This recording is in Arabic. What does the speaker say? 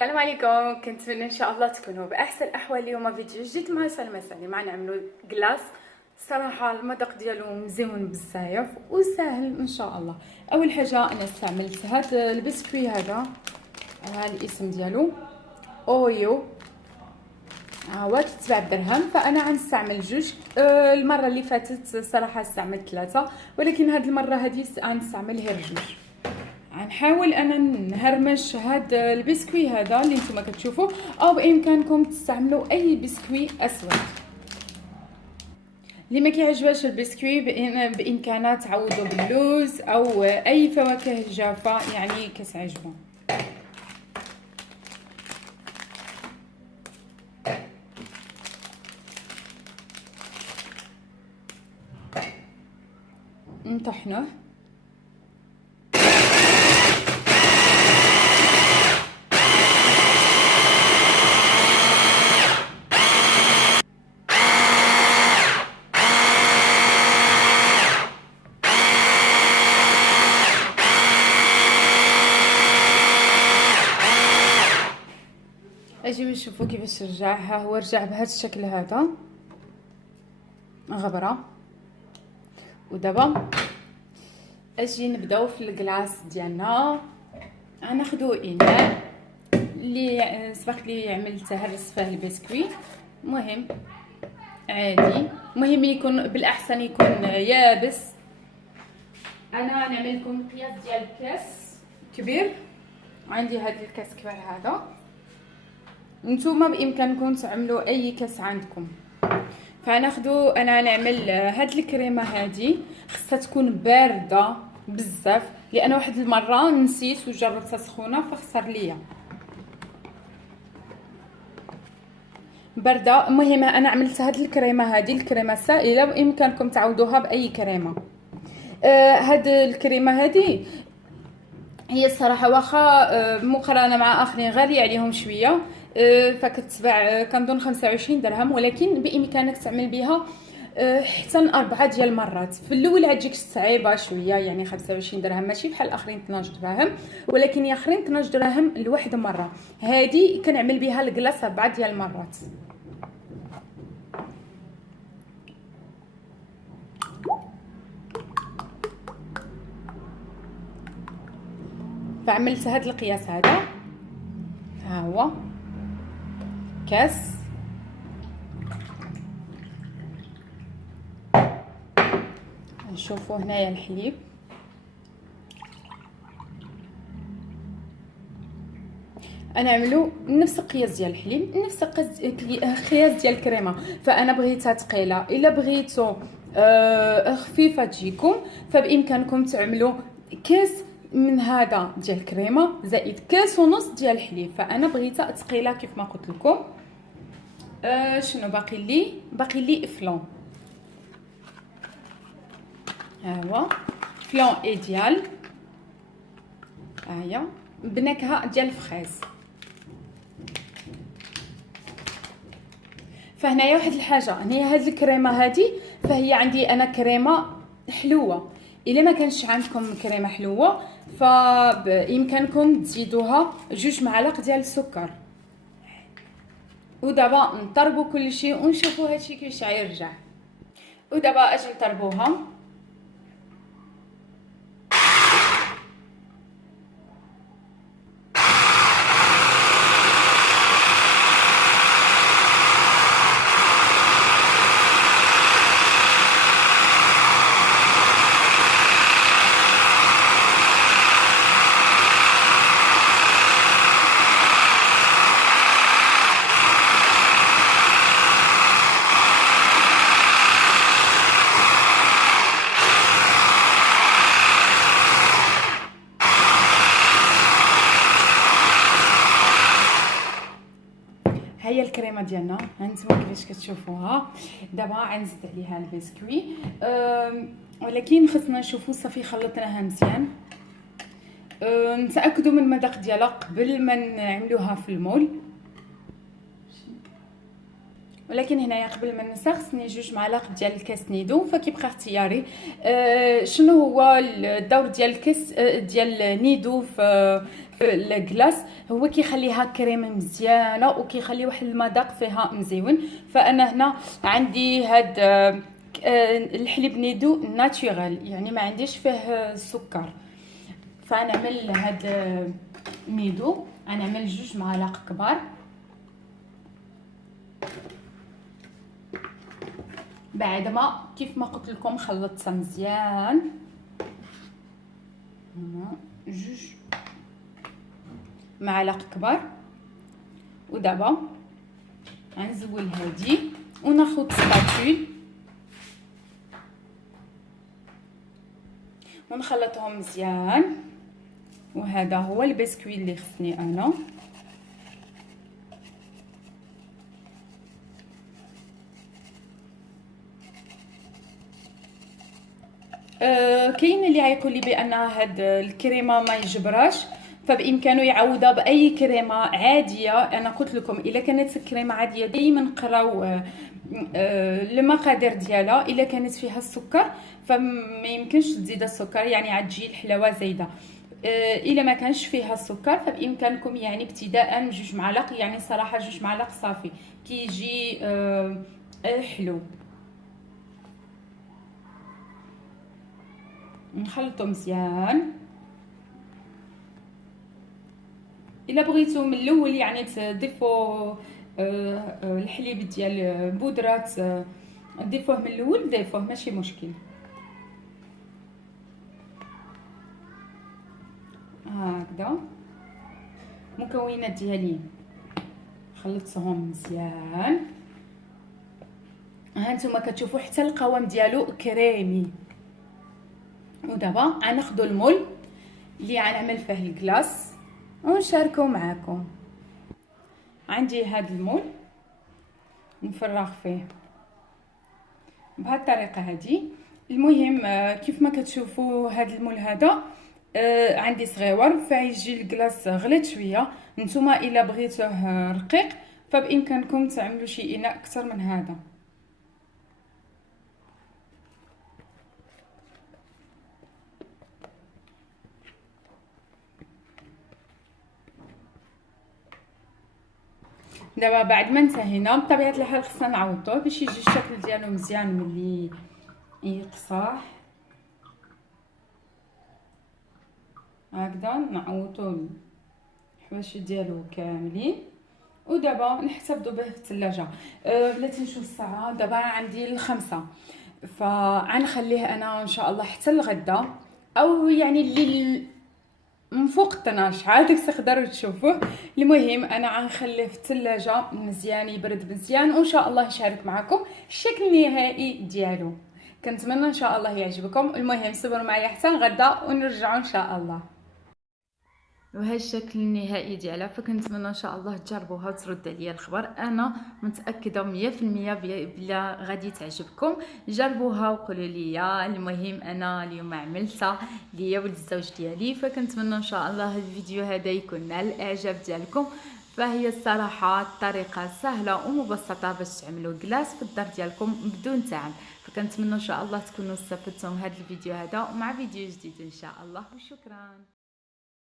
السلام عليكم. كنتمنى ان شاء الله تكونوا باحسن الاحوال. اليوم فيديو جديد مع سلمى سالم. معنا نعملوا كلاص. صراحه المذاق ديالو مزيون بزاف وسهل ان شاء الله. اول حاجه انا استعملت هذا البسكوي هذا الاسم ديالو اويو، هو كيتباع بدرهم، فانا غنستعمل جوج. المره اللي فاتت صراحه استعملت 3، ولكن هذه المره هذه غنستعمل غير جوج. غنحاول انا نهرمش هذا البسكوي هذا اللي نتوما كتشوفوا، او بامكانكم تستعملوا اي بسكوي اسود. اللي ما كيعجبش البسكوي بامكانه تعوضوا باللوز او اي فواكه جافه يعني كتعجبوا. نطحنوه. اجيو نشوفوا كيفاش رجع. ها هو رجع بهذا الشكل هذا غبره. ودابا اجي نبداو في الكلاص ديالنا. غناخذوا اناء اللي سبق لي عملت هرس فيه البسكوي، مهم عادي، مهم يكون بالاحسن يكون يابس. انا نعمل لكم قياس ديال الكاس كبير. عندي هذا الكاس كبير هذا، نتوما بامكانكم تعملوا اي كاس عندكم. فناخذوا انا نعمل هاد الكريمه هذه، خصها تكون بارده بزاف لان واحد المره نسيت وجربتها سخونه فخسر ليا بارده. المهم انا عملت هاد الكريمه هذه، الكريمه سائله، بامكانكم تعوضوها باي كريمه. هاد الكريمه هذه هي الصراحه واخا مقارنه مع اخرين غاليه عليهم شويه، فكتباع كنظن 25 درهم، ولكن بامكانك تعمل بها حتى 4 ديال المرات. في الاول غتجيك صعيبه شويه، يعني 25 درهم ماشي بحال الاخرين 12 درهم، ولكن يا اخرين 12 درهم لواحد مره. هذه كنعمل بها الكلاص 4 ديال المرات. فعملت هذا القياس هذا. ها هو كاس، نشوفوا هنايا الحليب. انا نعملو نفس القياس ديال الحليب، نفس القياس ديال الكريمه. فانا بغيتها ثقيله، الا بغيتو خفيفه تجيكم، فبامكانكم تعملوا كاس من هذا ديال الكريمه زائد كاس ونص ديال الحليب. فانا بغيتها ثقيله كيف ما قلت لكم. شنو باقي لي فلون. ها هو فلون ايديال، هيا بنكهه ديال الفخيز. فهنايا واحد الحاجه، هنايا هاد الكريمه هذه فهي عندي انا كريمه حلوه. الا ما كانش عندكم كريمه حلوه فبامكانكم تزيدوها 2 معالق ديال السكر. ودابا نطربوا كل شيء ونشوفوا هادشي كيفاش غيرجع. ودابا اجي نطربوها. هي الكريمه ديالنا، هانتوما كيفاش كتشوفوها. دابا غنزيد عليها البسكوي، ولكن خصنا نشوفوا صافي خلطناها مزيان. نتاكدوا من المذاق ديالها قبل ما نعملوها في المول. ولكن هنايا قبل ما ننسى خصني 2 معالق ديال الكاس نيدو، فكيبقى اختياري. شنو هو الدور ديال الكاس ديال نيدو في في الكلاص هو كيخليها كريمه مزيانه وكيخلي واحد المذاق فيها مزيون. فانا هنا عندي هاد الحليب نيدو ناتشورال، يعني ما عنديش فيه السكر. فنعمل هاد نيدو، غنعمل 2 معالق كبار. بعد ما كيف ما قلت لكم خلطتها مزيان، هنا 2 معالق كبار. ودابا غنزول هادي وناخذ سباتول ونخلطهم مزيان. وهذا هو البسكويت اللي خصني انا. كاين اللي غيقول لي بان هاد الكريمه ما يجبراش، فبامكانه يعوضها باي كريمه عاديه. انا قلت لكم الا كانت الكريمه عاديه دائما قراو المقادير ديالها. الا كانت فيها السكر فما يمكنش تزيد السكر، يعني عتجي الحلاوه زايده. الا ما كانش فيها السكر فبامكانكم يعني ابتداء 2 معالق، يعني صراحه 2 معالق صافي كيجي حلو. نخلطو مزيان. الا بغيتو من الاول يعني تضيفوا الحليب ديال بودرات، ضيفوه من الاول، ضيفوه ماشي مشكل. هكذا المكونات ديالي خلطتهم مزيان. ها نتوما كتشوفوا حتى القوام ديالو كريمي. ودابا غناخذوا المول اللي غنعمل فيه الكلاص ونشاركو معكم. عندي هاد المول نفرغ فيه بهاد الطريقه هادي. المهم كيف ما كتشوفوا هاد المول هذا عندي صغيور، فيجي الكلاص غليظ شويه. نتوما الا بغيتوه رقيق فبامكانكم تعملوا شي اناء اكثر من هذا. دابا بعد ما انتهينا بطبيعه الحال خصنا نعوضوه باش يجي الشكل ديالو مزيان ملي يقصاح. هكذا نعوضوا الحواشي ديالو كاملين. ودابا نحتفظوا به في الثلاجه. بلاتي نشوف الساعه، دابا عندي 5، فغنخليه انا ان شاء الله حتى الغدا، او يعني الليل من فوق 12 عاد تقدروا تشوفوه. المهم انا غنخليه في الثلاجه مزيان يبرد مزيان، وان شاء الله نشارك معكم الشكل النهائي ديالو. كنتمنى ان شاء الله يعجبكم. المهم صبروا معايا حتى الغدا ونرجعوا ان شاء الله. وهذا الشكل النهائي ديالها، فكنتمنى ان شاء الله تجربوها وترد عليا الخبر. انا متاكده 100% بلا غادي تعجبكم. جربوها وقولوا لي. المهم انا اليوم عملتها ليا ولد الزوج ديالي، فكنتمنى ان شاء الله الفيديو هذا يكون نال الاعجاب ديالكم. فهي الصراحه طريقه سهله ومبسطه باش تعملوا كلاص في الدار ديالكم بدون تعب. فكنتمنى ان شاء الله تكونوا استفدتم من هذا الفيديو هذا، ومع فيديو جديد ان شاء الله. وشكرا.